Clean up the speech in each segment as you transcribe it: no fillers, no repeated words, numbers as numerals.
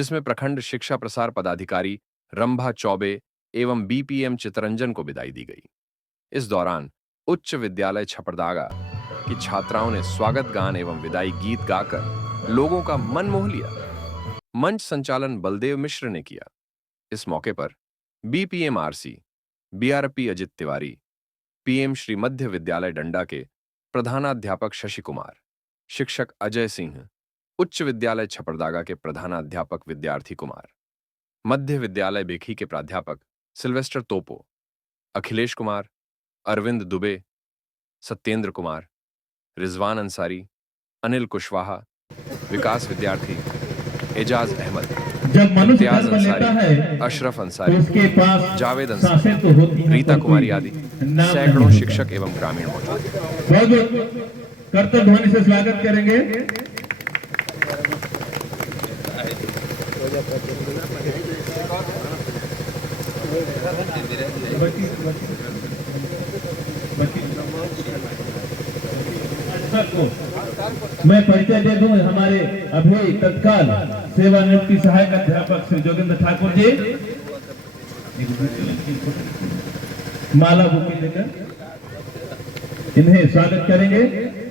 जिसमें प्रखंड शिक्षा प्रसार पदाधिकारी रंभा चौबे एवं बीपीएम चितरंजन को विदाई दी गई। इस दौरान उच्च विद्यालय छपरदागा की छात्राओं ने स्वागत गान एवं विदाई गीत गाकर लोगों का मन मोह लिया। मंच संचालन बलदेव मिश्र ने किया। इस मौके पर BPM RC, BRP Ajit Tiwari, PM Shri मध्य विद्यालय डंडा के प्रधानाध्यापक शशि कुमार, शिक्षक अजय सिंह, उच्च विद्यालय छपरदागा के प्रधानाध्यापक विद्यार्थी कुमार, मध्य विद्यालय बेखी के प्राध्यापक सिल्वेस्टर तोपो, अखिलेश कुमार, अरविंद दुबे, सत्येंद्र कुमार, रिजवान अंसारी, अनिल कुशवाहा, विकास विद्यार्थी, एजाज अहमद, इम्तियाज अंसारी, अशरफ अंसारी, जावेद अंसारी, रीता कुमारी आदि सैकड़ों शिक्षक एवं ग्रामीण मौजूद। कर्तव्य ध्वनि से स्वागत करेंगे। मैं परिचय दे दूं हमारे अभी तत्काल सेवानिवृत्त सहायक अध्यापक श्री जोगेंद्र ठाकुर जी, माला बुकी लेकर इन्हें स्वागत करेंगे।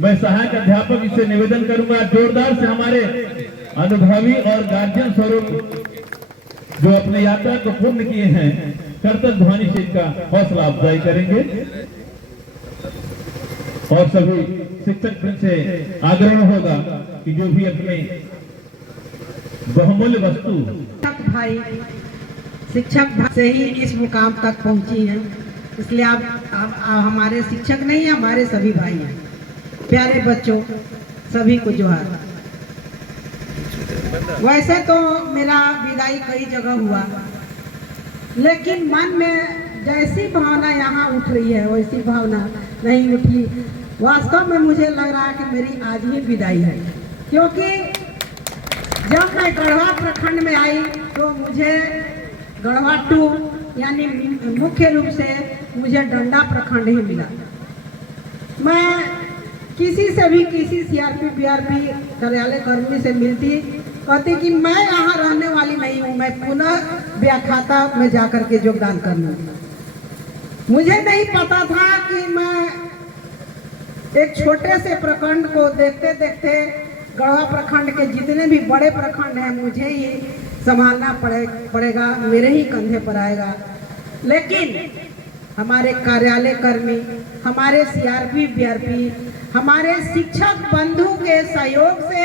मैं सहायक अध्यापक इससे निवेदन करूंगा जोरदार से हमारे अनुभवी और गार्जियन स्वरूप जो अपने यात्रा को पूर्ण किए हैं कर्तव्य ध्वनि से इनका हौसला अफजाई करेंगे और सभी शिक्षक से आग्रह होगा कि जो भी अपने बहुमूल्य वस्तु भाई शिक्षक से ही इस मुकाम तक पहुंची है, इसलिए आप हमारे शिक्षक नहीं है, हमारे सभी भाई हैं। प्यारे बच्चों सभी को जोहार। वैसे तो मेरा विदाई कई जगह हुआ, लेकिन मन में जैसी भावना यहाँ उठ रही है वैसी भावना नहीं उठी। वास्तव में मुझे लग रहा है कि मेरी आज ही विदाई है, क्योंकि जब मैं गढ़वा प्रखंड में आई तो मुझे गढ़वा 2 यानी मुख्य रूप से मुझे डंडा प्रखंड ही मिला। मैं किसी से भी किसी सीआरपी बीआरपी कार्यालय कर्मी से मिलती, कहती कि मैं यहाँ रहने वाली नहीं हूँ, मैं पुनः व्याख्याता में जाकर के योगदान करना। मुझे नहीं पता था कि मैं एक छोटे से प्रखंड को देखते देखते गढ़वा प्रखंड के जितने भी बड़े प्रखंड हैं मुझे ही संभालना पड़ेगा, मेरे ही कंधे पर आएगा। लेकिन हमारे कार्यालय कर्मी, हमारे सीआरपी बीआरपी, हमारे शिक्षक बंधु के सहयोग से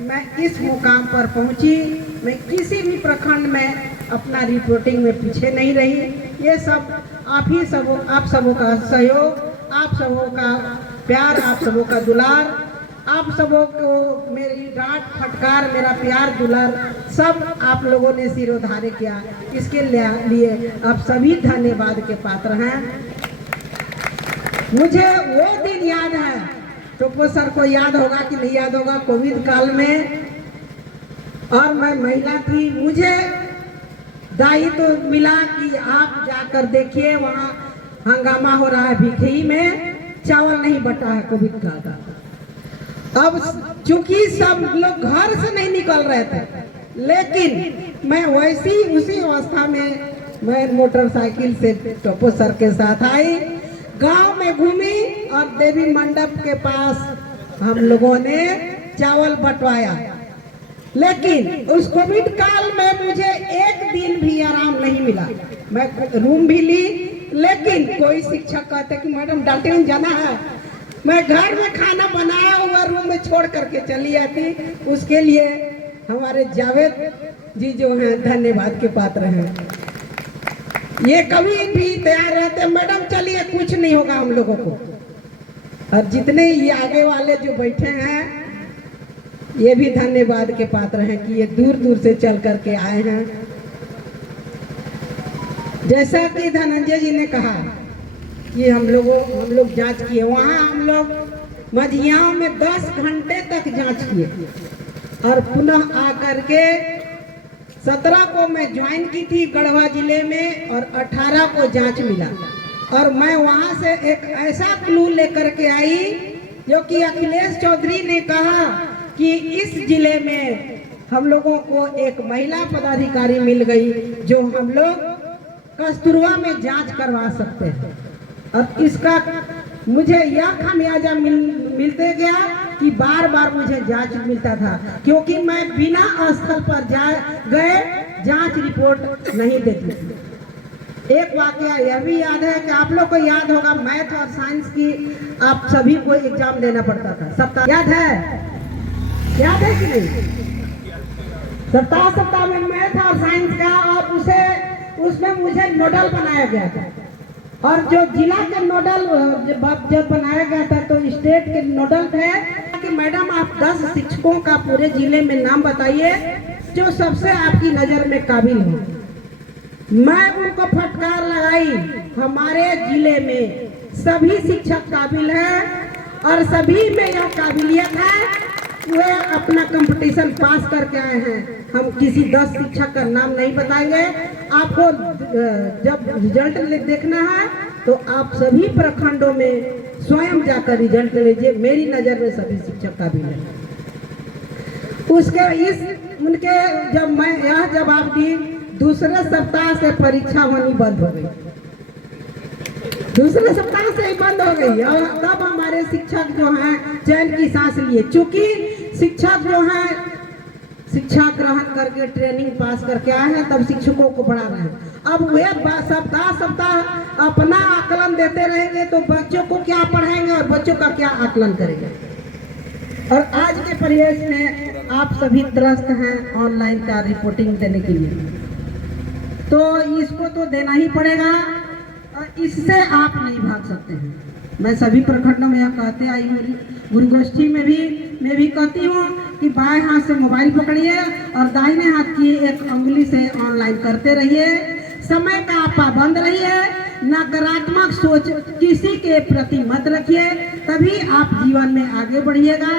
मैं इस मुकाम पर पहुंची। मैं किसी भी प्रखंड में अपना रिपोर्टिंग में पीछे नहीं रही। ये सब आप सबों का सहयोग, आप सबों का प्यार, आप सबों का दुलार, आप सबों को मेरी डांट फटकार, मेरा प्यार दुलार सब आप लोगों ने सिरोधार्य किया। इसके लिए आप सभी धन्यवाद के पात्र हैं। मुझे वो दिन याद है, टोपो सर को याद होगा कि नहीं याद होगा, कोविड काल में, और मैं महिला थी। मुझे दायित्व तो मिला कि आप जाकर देखिए वहाँ हंगामा हो रहा है, भिखई में चावल नहीं बटा है कोविड काल का। अब चूंकि सब लोग घर से नहीं निकल रहे थे, लेकिन मैं वैसी उसी अवस्था में मैं मोटरसाइकिल से टोपो सर के साथ आई, गांव में घूमी और देवी मंडप के पास हम लोगों ने चावल बंटवाया। लेकिन उस कोविड काल में मुझे एक दिन भी आराम नहीं मिला। मैं रूम भी ली, लेकिन कोई शिक्षक कहते कि मैडम डाल्टन जाना है, मैं घर में खाना बनाया हुआ रूम में छोड़ करके चली आती। उसके लिए हमारे जावेद जी जो हैं धन्यवाद के पात्र हैं। ये कभी भी तैयार रहते, मैडम चलिए कुछ नहीं होगा हम लोगों को। और जितने ये आगे वाले जो बैठे हैं ये भी धन्यवाद के पात्र हैं कि ये दूर दूर से चल करके आए हैं। जैसा कि धनंजय जी ने कहा कि हम लोग जांच किए, वहाँ हम लोग मझियाओं में 10 घंटे तक जांच किए और पुनः आकर के 17 को मैं ज्वाइन की थी गढ़वा जिले में और 18 को जांच मिला। और मैं वहाँ से एक ऐसा क्लू लेकर के आई जो कि अखिलेश चौधरी ने कहा कि इस जिले में हम लोगों को एक महिला पदाधिकारी मिल गई जो हम लोग कस्तूरबा में जांच करवा सकते हैं। और इसका मुझे यह खामियाजा मिलते गया कि बार बार मुझे जांच मिलता था, क्योंकि मैं बिना स्थल पर गए जांच रिपोर्ट नहीं देती थी। एक वाकया यह भी याद है कि आप लोग को याद होगा, मैथ और साइंस की आप सभी को एग्जाम देना पड़ता था, सप्ताह याद है कि नहीं? सप्ताह में मैथ और साइंस का, और उसमें मुझे नोडल बनाया गया था। और जो जिला के नोडल जब बनाया गया था तो स्टेट के नोडल थे कि मैडम आप 10 शिक्षकों का पूरे जिले में नाम बताइए जो सबसे आपकी नजर में काबिल हो। मैं उनको फटकार लगाई, हमारे जिले में सभी शिक्षक काबिल हैं और सभी में यह काबिलियत है, वे अपना कंपटीशन पास करके आए हैं। हम किसी 10 शिक्षक का नाम नहीं बताएंगे। आपको जब रिजल्ट देखना है तो आप सभी प्रखंडों में स्वयं जाकर रिजल्ट लीजिए। मेरी नज़र में सभी शिक्षक काबिल हैं। उनके जब मैं यह जवाब दी, दूसरे सप्ताह से परीक्षा होनी बंद हो गई। दूसरे सप्ताह से ही बंद हो गई। और तब हमारे शिक्षक जो हैं चैन की सांस लिए, चूंकि शिक्षक जो हैं शिक्षा ग्रहण करके ट्रेनिंग पास करके आए हैं, तब शिक्षकों को पढ़ा रहे हैं। अब वे सप्ताह अपना आकलन देते रहेंगे तो बच्चों को क्या पढ़ाएंगे और बच्चों का क्या आकलन करेंगे। और आज के परिवेश में आप सभी त्रस्त हैं ऑनलाइन का रिपोर्टिंग देने के लिए, तो इसको तो देना ही पड़ेगा और इससे आप नहीं भाग सकते हैं। मैं सभी प्रखंडों में यह कहते आई हूँ, गुरुगोष्ठी में भी मैं भी कहती हूँ कि बाएं हाथ से मोबाइल पकड़िए और दाहिने हाथ की एक उंगली से ऑनलाइन करते रहिए। समय का पाबंद रहिए, नकारात्मक सोच किसी के प्रति मत रखिए, तभी आप जीवन में आगे बढ़िएगा।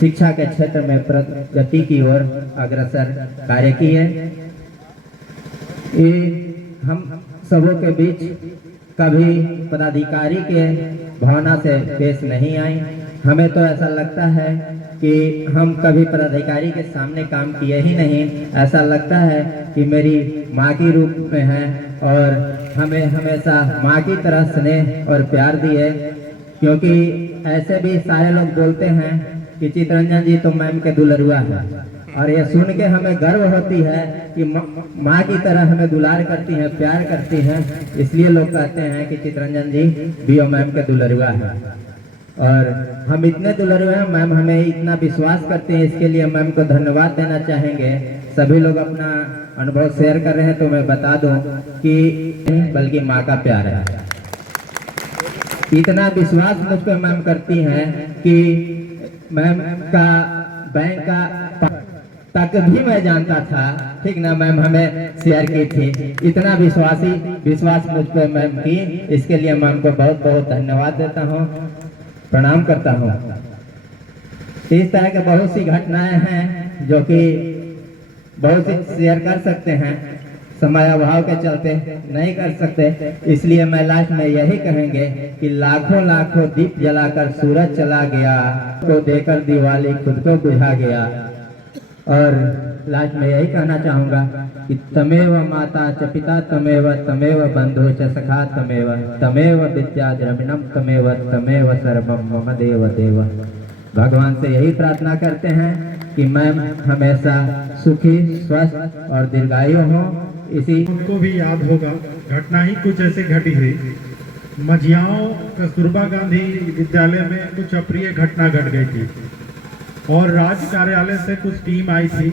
शिक्षा के क्षेत्र में प्रगति की ओर अग्रसर कार्य की है। ये हम सबों के बीच कभी पदाधिकारी के भावना से पेश नहीं आई। हमें तो ऐसा लगता है कि हम कभी पदाधिकारी के सामने काम किए ही नहीं। ऐसा लगता है कि मेरी माँ की रूप में है और हमें हमेशा माँ की तरह स्नेह और प्यार दिए। क्योंकि ऐसे भी सारे लोग बोलते हैं कि चितरंजन जी तो मैम के दुलरुआ है, और ये सुन के हमें गर्व होती है कि माँ की तरह हमें दुलार करती हैं, प्यार करती हैं। इसलिए लोग कहते हैं कि चितरंजन जी बीओ मैम के दुलरुआ है। और हम इतने दुलरुआ हैं, मैम हमें इतना विश्वास करते हैं, इसके लिए मैम को धन्यवाद देना चाहेंगे। सभी लोग अपना अनुभव शेयर कर रहे हैं तो मैं बता दूं कि बल्कि माँ का प्यार है। इतना विश्वास मुझ पर मैम करती हैं कि मैम का बैंक का तक भी मैं जानता था, ठीक ना, मैम हमें शेयर की थी। इतना विश्वास मुझ पर मैम की, इसके लिए मैम को बहुत बहुत धन्यवाद देता हूँ, प्रणाम करता हूँ। इस तरह के बहुत सी घटनाएं हैं जो कि बहुत सी शेयर कर सकते हैं, समय अभाव के चलते नहीं कर सकते। इसलिए मैं लास्ट में यही कहेंगे कि लाखों लाखों दीप जलाकर सूरज चला गया, तो देकर दिवाली खुद को बुझा गया। और लास्ट में यही कहना चाहूँगा कि तमेव माता च पिता तमेव, तमेव बंधु च सखा तमेव, तमेव विद्या द्रविणम तमेव, तमेव सर्वम मम देव देव। भगवान से यही प्रार्थना करते हैं कि मैम हमेशा सुखी, स्वस्थ और दीर्घायु हो। इसी उनको भी याद होगा, घटना ही कुछ ऐसे घटी हुई। मझियाओं कस्तूरबा गांधी विद्यालय में कुछ अप्रिय घटना घट गई थी और राज्य कार्यालय से कुछ टीम आई थी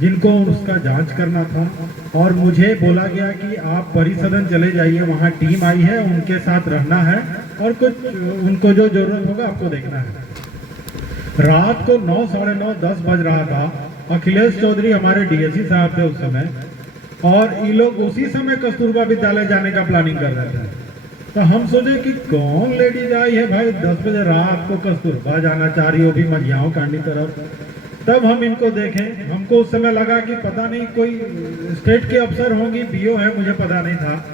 जिनको उसका जांच करना था। और मुझे बोला गया कि आप परिसदन चले जाइए, वहाँ टीम आई है, उनके साथ रहना है और कुछ उनको जो जरूरत होगा आपको देखना है। रात को 9, साढ़े 9, 10 बज रहा था। अखिलेश चौधरी हमारे डीएससी साहब थे उस समय, और ये लोग उसी समय कस्तूरबा विद्यालय जाने का प्लानिंग कर रहे थे। तो हम सोचे कि कौन लेडीज आई है भाई 10 बजे रात को कस्तूरबा जाना चाह रही हो, भी मझियाओं कांडी तरफ। तब हम इनको देखें, हमको उस समय लगा कि पता नहीं कोई स्टेट के अफसर होंगी, बीओ है, मुझे पता नहीं था।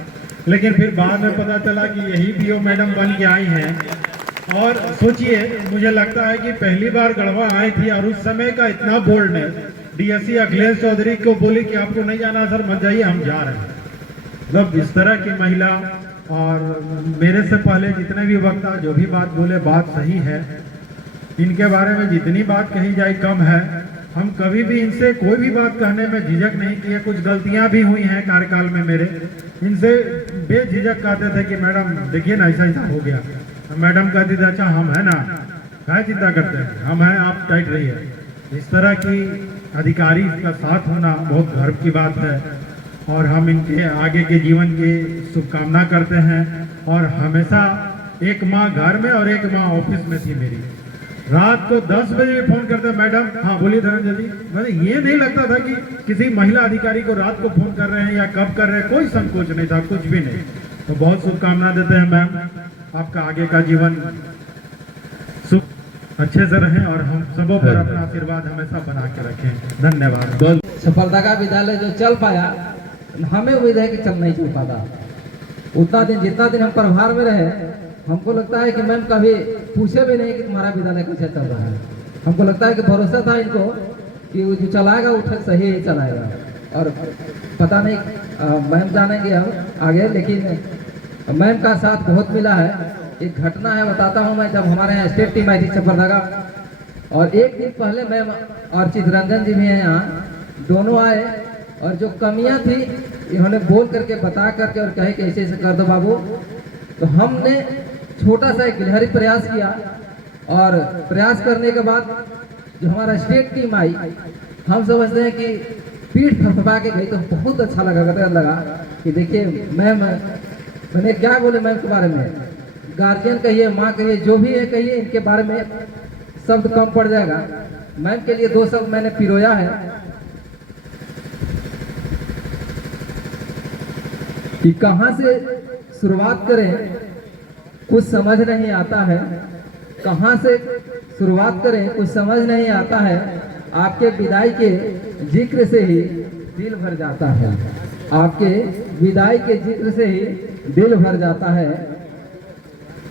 लेकिन फिर बाद में पता चला कि यही बीओ मैडम बन के आई हैं। और सोचिए, मुझे लगता है कि पहली बार गढ़वा आई थी और उस समय का इतना बोल्डनेस, डीएससी अखिलेश चौधरी को बोली कि आपको नहीं जाना सर, मत जाइए, हम जा रहे हैं। मतलब इस तरह की महिला। और मेरे से पहले जितने भी वक्ता जो भी बात बोले, बात सही है। इनके बारे में जितनी बात कही जाए कम है। हम कभी भी इनसे कोई भी बात कहने में झिझक नहीं किए। कुछ गलतियां भी हुई हैं कार्यकाल में मेरे, इनसे बेझिझक कहते थे कि मैडम देखिए ना ऐसा ऐसा हो गया। मैडम कहती थी अच्छा हम है ना, क्या चिंता करते हैं, हम हैं, आप टाइट रहिए। इस तरह की अधिकारी का साथ होना बहुत गर्व की बात है और हम इनके आगे के जीवन की शुभकामना करते हैं। और हमेशा एक माँ घर में और एक माँ ऑफिस में थी मेरी। रात को 10 बजे फोन करते, मैडम हाँ बोलिए धनंजय जी। मुझे ये नहीं लगता था कि किसी महिला अधिकारी को रात को फोन कर रहे हैं या कब कर रहे हैं, कोई संकोच नहीं था, कुछ भी नहीं। तो बहुत शुभकामना देते हैं मैम, आपका आगे का जीवन अच्छे से रहे और हम सबों पर अपना आशीर्वाद हमेशा बना के रखें। धन्यवाद। सफलता का विद्यालय जो चल पाया, हमें उम्मीद है कि चल नहीं चल पाता। उतना दिन, जितना दिन हम प्रभार में रहे, हमको लगता है कि मैम कभी पूछे भी नहीं कि तुम्हारा विद्यालय कैसे चल रहा है। हमको लगता है कि भरोसा था इनको कि वो जो चलाएगा वो सही ही चलाएगा। और पता नहीं, मैम जानेंगे हम आगे, लेकिन मैम का साथ बहुत मिला है। एक घटना है बताता हूँ मैं। जब हमारे यहाँ स्टेट टीम आई थी चपरदागा, और एक दिन पहले मैम और चितरंजन जी भी हैं यहाँ, दोनों आए और जो कमियाँ थी इन्होंने बोल करके बता करके और कहे कि ऐसे ऐसे कर दो बाबू। तो हमने छोटा सा एक गिलहरी प्रयास किया और प्रयास करने के बाद जो हमारा स्टेट टीम आई, हम समझते हैं कि पीठ थपथपा के गई। तो बहुत अच्छा लगा कि देखिए मैम, मैंने क्या बोले मैम के बारे में, गार्जियन कहिए, माँ कहिए, जो भी है कहिए, इनके बारे में शब्द कम पड़ जाएगा। मैम के लिए 2 शब्द मैंने पिरोया है कि कहाँ से शुरुआत करें कुछ समझ नहीं आता है, कहाँ से शुरुआत करें कुछ समझ नहीं आता है, आपके विदाई के जिक्र से ही दिल भर जाता है। आपके विदाई के जिक्र से ही दिल भर जाता है।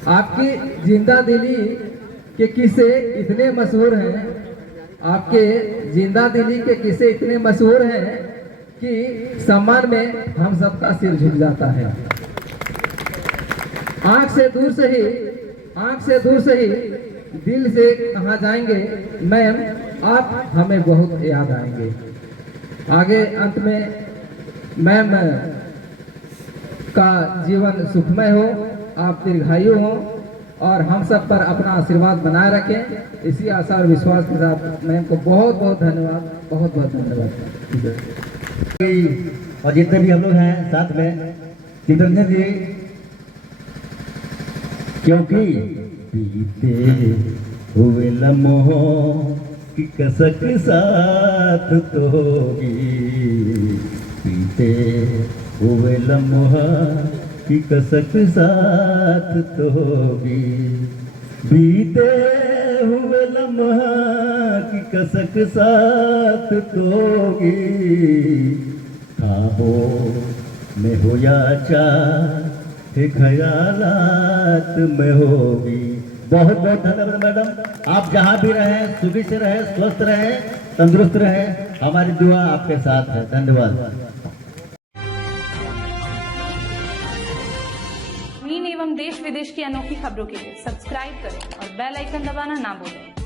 आपकी जिंदा दिली के किस्से इतने मशहूर हैं, आपके जिंदा दिली के किस्से इतने मशहूर हैं कि सम्मान में हम सबका सिर झुक जाता है। आंख से दूर से ही दिल से कहाँ जाएंगे मैम, आप हमें बहुत याद आएंगे। आगे अंत में मैम का जीवन सुखमय हो, आप दीर्घायु हो और हम सब पर अपना आशीर्वाद बनाए रखें। इसी आशा और विश्वास के साथ मैम को बहुत बहुत धन्यवाद, बहुत बहुत धन्यवाद। और जितने भी हम लोग हैं साथ में चित्रंजन जी, क्योंकि बीते हुए लम्हों की कसक साथ तो होगी, बीते हुए लम्हों की कसक साथ तो होगी, बीते हुए लम्हों की कसक साथ तो होगी, ख्वाबों में हो या चाहे ख्यालात में होगी। बहुत बहुत धन्यवाद मैडम, आप जहाँ भी रहें सुखी से रहें, स्वस्थ रहें, तंदुरुस्त रहें, हमारी दुआ आपके साथ है। धन्यवाद। एवं देश विदेश की अनोखी खबरों के लिए सब्सक्राइब करें और बेल आइकन दबाना ना भूलें।